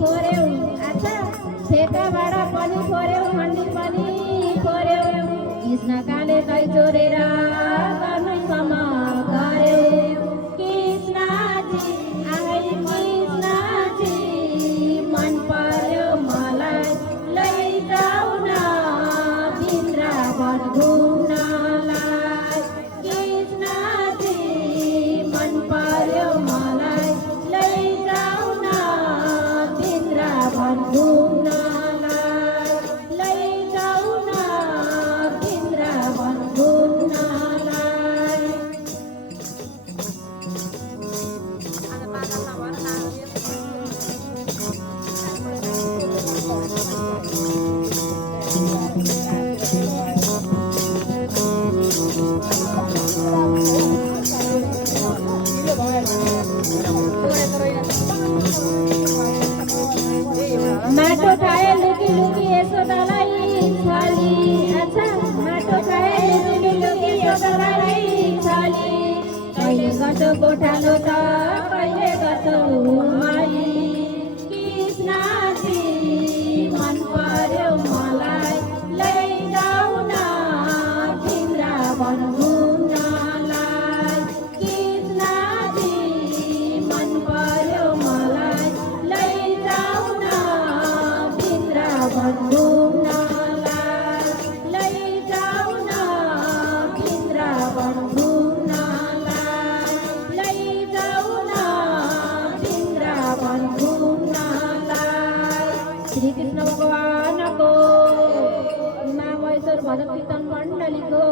फोर्यौ अच्छा खेतबाट पनि फोर्यौ खण्डी पनि फोर्यौ कृष्णकाले कै चोरेर गर्नुसम्म गर्यौ कृष्णजी आइ कृष्णजी मन पर्यो मलाई लैजाऊ न वृन्दावन घुम्नलाई कृष्णजी मन पर्यो मलाई लैजाऊ न वृन्दावन घुम्नलाई लैजाऊ न वृन्दावन घुम्नलाई माटो खाए लुकी लुकी यशोदालाई छली अच्छा माटो खाए लुकी लुकी यशोदालाई छली कहिले गर्छौ गोठालो त कहिले गर्छौ माली कृष्णजी मन पर्यो मलाई लैजाऊ न वृन्दावन घुम्नलाई कृष्णजी मन पर्यो मलाई लैजाऊ न वृन्दावन घुम्नलाई लैजाऊ न वृन्दावन घुम्नलाई लैजाऊ न वृन्दावन घुम्नलाई श्री कृष्ण भगवानको उमा महेश्वर भजन कीर्तन मण्डलीको